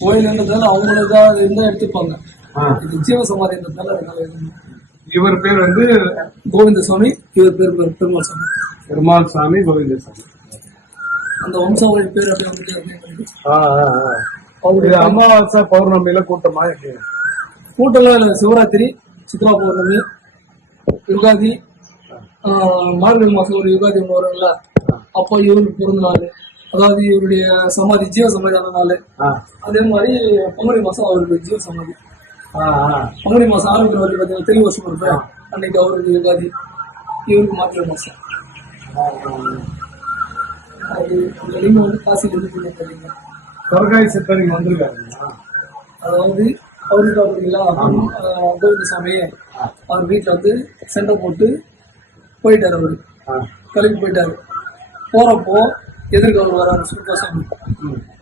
கோயில்ன்றதால அவங்களுக்கு இருந்தா எடுத்துப்பாங்க. இது ஜீவ சமாதின்றதால அதனால இவர் பேர் வந்து கோவிந்த சுவாமி இவர் பேர் பெரு- பெருமாள் சாமி பெருமாள் சாமி கோவிந்தசாமி. அந்த வம்சாவளி பேர் அப்படி அமாவாசை பௌர்ணமியில கூட்டமா கூட்டம்லாம் இல்லை சிவராத்திரி சித்ரா பௌர்ணமி யுகாதி மார்கழி மாசம் ஒரு யுகாதி வரும்ல அப்போ இவருக்கு பிறந்த நாள். அதாவது இவருடைய சமாதி ஜீவ நாள். ஆ, அதே மாதிரி பங்குனி மாசம் அவருக்கு ஜீவ சமாதி. பங்குனி மாசம் ஆரம்பிக்கிற வரைக்கும் பார்த்தீங்கன்னா தெரிய வருஷம் இருப்பேன் அன்னைக்கு அவருக்கு யுகாதி இவருக்கு மாத்திரை மாசம். அது லிங்கம் வந்து காசியில் இருந்து பார்த்தீங்கன்னா சித்தர் வந்திருக்காருங்களா? அதாவது அவருக்கு பார்த்தீங்களா ஆஹ், கோவிந்தசாமி அவர் வீட்டில் வந்து சண்டை போட்டு போயிட்டார் அவரு. கிளம்பி போயிட்டாரு. போறப்போ எதிர்க்க அவர் வராரு சுருக்காசாமி.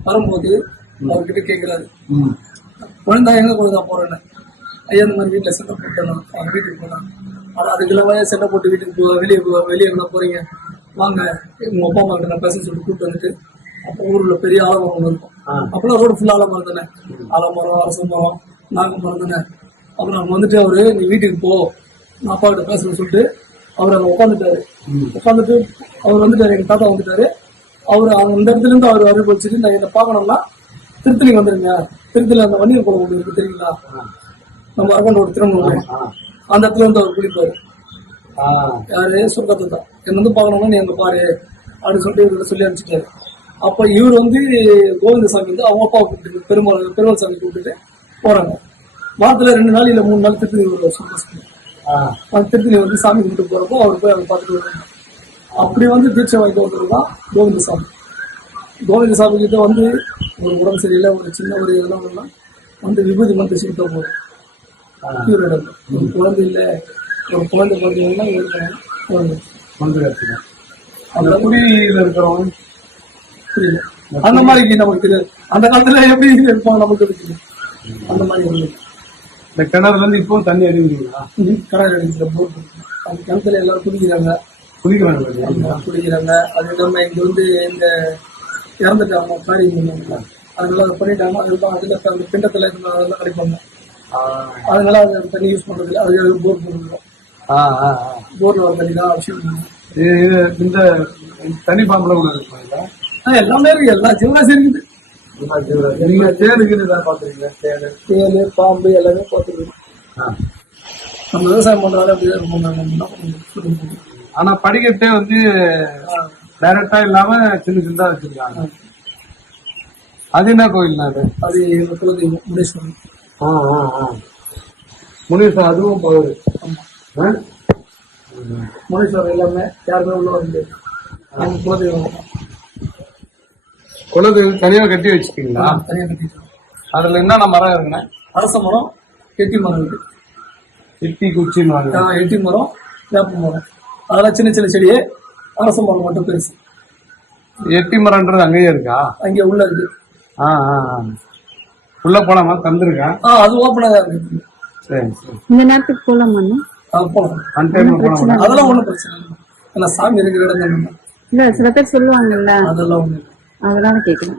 வரும்போது அவர்கிட்ட கேட்கிறாரு. குழந்தா எங்க குழந்தா போறேன்னு? ஐயா இந்த மாதிரி வீட்டில் சண்டை போட்டேன்? அவங்க வீட்டுக்கு போனேன் ஆனால் அதுக்குள்ள சண்டை போட்டு வீட்டுக்கு போ வெளியே போ வெளியே கூட போறீங்க? வாங்க உங்க அப்பா அம்மா கிட்ட நான் பேச சொல்லி கூப்பிட்டு வந்துட்டு அப்போ ஊர்ல பெரிய ஆலமரம் ஒன்று இருக்கும். அப்பெல்லாம் ரோடு ஃபுல்லாக ஆலமரம் தானே? ஆலமரம் அரச மரம் நாக மரம் தானே? அப்புறம் அவங்க வந்துட்டு அவரு நீ வீட்டுக்கு போ. நான் அப்பா கிட்ட பேசணும்னு சொல்லிட்டு அவர் அங்கே உட்காந்துட்டாரு உட்காந்துட்டு அவர் வந்துட்டாரு. எங்க தாத்தா வந்துட்டாரு. அவர் அந்த இடத்துல இருந்து அவர் அருள் வச்சுட்டு நான் என்ன பார்க்கணும்னா திருத்தணி வந்துருங்க. திருத்தணி அந்த வன்னியர் குளம் ஒன்று இருக்கு தெரியுங்களா? நம்ம அரகண்டோட திருமணம் அந்த இடத்துல இருந்து அவர் குளிப்பாரு. யாரு? சுருக்கத்தை தான். என்ன வந்து பார்க்கணும்னா நீ அங்க பாரு. அப்படின்னு சொல்லிட்டு இவர்கிட்ட சொல்லி அனுப்பிச்சிட்டாரு. அப்ப இவர் வந்து கோவிந்தசாமி வந்து அவங்க அப்பா கூப்பிட்டு பெருமாள் பெருமாள் சாமி கூப்பிட்டுட்டு போறாங்க. வாரத்துல ரெண்டு நாள் இல்ல மூணு நாள் திருத்தணி ஆ. அந்த திருத்தணி வந்து சாமி கும்பிட்டு போறப்போ அவர் போய் அங்க பார்த்துட்டு வருவாங்க அப்படி வந்து தீட்சை வாங்கி வந்தது தான் கோவிந்தசாமி கோவிந்தசாமி கிட்ட வந்து ஒரு உடம்பு சரியில்லை ஒரு சின்ன ஒரு இதெல்லாம் வந்து விபூதி மந்திரி சொல்லிட்டு போகும் இவரோட ஒரு குழந்தை இல்லை ஒரு குழந்தை பிறந்தீங்கன்னா இருக்கணும் குழந்தை. வந்துருக்காரு அந்த குடியில இருக்கிறவங்க புரியல. அந்த மாதிரி நமக்கு தெரியாது. அந்த காலத்துல எப்படி இருப்பாங்க நமக்கு தெரியும் அந்த மாதிரி இருந்தது இந்த கிணறுல இருந்து இப்பவும் தண்ணி அடிக்கிறீங்களா கடை அடிக்கிற போட்டு அந்த கிணத்துல எல்லாரும் குடிக்கிறாங்க. குடிக்கிறாங்க? குடிக்கிறாங்க. அது இல்லாம இங்க வந்து இந்த இறந்துட்டாங்க. காரியம் அதனால அதை பண்ணிட்டாங்க. அதுதான் அதுல அந்த பிண்டத்துல இருந்த அதெல்லாம் கிடைப்பாங்க. அதனால அதை தண்ணி யூஸ் பண்றது அது போர் போடுறோம் ஆ, ஆ, ஆ. போர்ல தண்ணி தான் அவசியம். இந்த தனி பாம்புல கூட இருக்குங்களா ஆ, எல்லாமே இருக்கு. எல்லா ஜீவராசி இருக்குது. நீங்க தான் பாத்துறீங்க தேடு தேலு பாம்பு எல்லாமே பார்த்துருக்கு ஆ. நம்ம விவசாயம் பண்றாரு அப்படியே இருக்கும் நம்ம ஆனா படிக்கட்டே வந்து டைரக்டா இல்லாம சின்ன சின்னதா வச்சிருக்காங்க. அது என்ன கோயில்னா அது? அது முனீஸ்வரன். ஓ ஓ ஓ. முனீஸ்வரன் அதுவும் பவர்? முனீஸ்வரன் எல்லாமே யாருமே உள்ள நம்ம குலதெய்வம். குலதெய்வம் தனியா கட்டி வச்சுக்கீங்களா தனியா கட்டிட்டோம் அதுல என்னென்ன மரம் இருக்குங்க? அரச மரம் எட்டி மரம் இருக்கு. சித்தி குச்சின்னு எட்டி மரம் வேப்ப மரம். அதெல்லாம் சின்ன சின்ன செடியே அரச மரம் மட்டும் பெருசு. எட்டி மரம்ன்றது அங்கேயே இருக்கா? அங்கே உள்ள இருக்கு. ஆ ஆ ஆ. உள்ள போலாமா? தந்துருக்கா? ஆ அது ஓப்பனாக தான் இருக்கு. சரி சரி. இந்த நேரத்துக்கு போலாமாண்ணா அது போகலாம் அன் டைம்ல போலாமா? அதெல்லாம் ஒன்றும் பிரச்சனை இல்லை. ஏன்னா சாமி இருக்கிற இடம் தானே இல்ல சில பேர் சொல்லுவாங்கல்ல. அதெல்லாம் ஒன்றும் இல்லை. அதனால கேக்குறேன்.